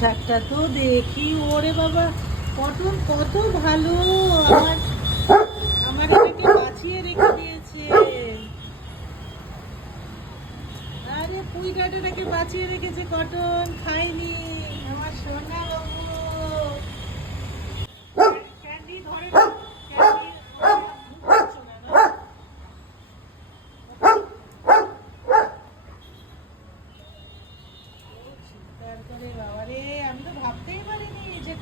শাকটা তো দেখি। ওরে বাবা পটল কত ভালো! আমার আমার এটাকে বাঁচিয়ে রেখে দিয়েছে। আরে, পুঁই ডাঁটাটাকে বাঁচিয়ে রেখেছে কটন, খাইনি। আমার সোনা বাবু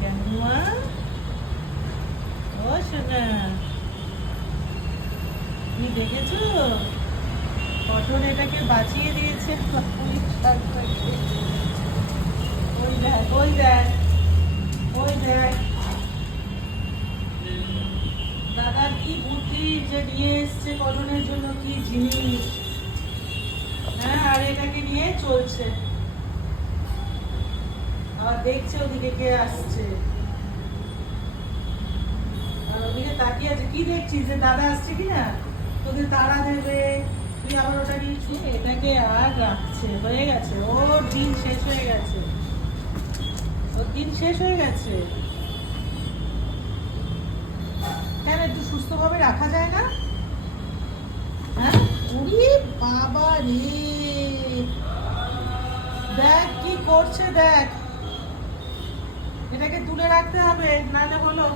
মা ও সোনা তুমি দেখেছ? কটন এটাকে বাঁচিয়ে দিয়েছে ওই দেখ ওই দেখ ওই দেখ। দাদার কি বুদ্ধি যে নিয়ে এসছে কটনের জন্য, কি জিনিস? হ্যাঁ আর এটাকে নিয়ে চলছে। আবার দেখছে ওদিকে কে আসছে। ওদিকে তাকিয়ে আছে, কি দেখছিস যে দাদা আসছে কি না? তোকে তাড়া দেবে। তুই আবার ওটা নিয়ে এটাকে আর রাখছে, হয়ে গেছে। ওর দিন শেষ হয়ে গেছে। ওর দিন শেষ হয়ে গেছে। কেন একটু সুস্থভাবে রাখা যায় না? হ্যাঁ? ওরে বাবা রে। দেখ কি করছে, দেখ। এটাকে তুলে রাখতে হবে নাহলে হলো।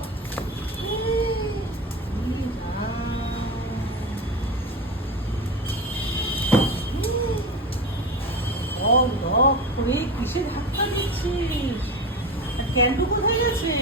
কিসে ধাক্কা দিচ্ছিস? আর ক্যান্ডু কোথায় গেছে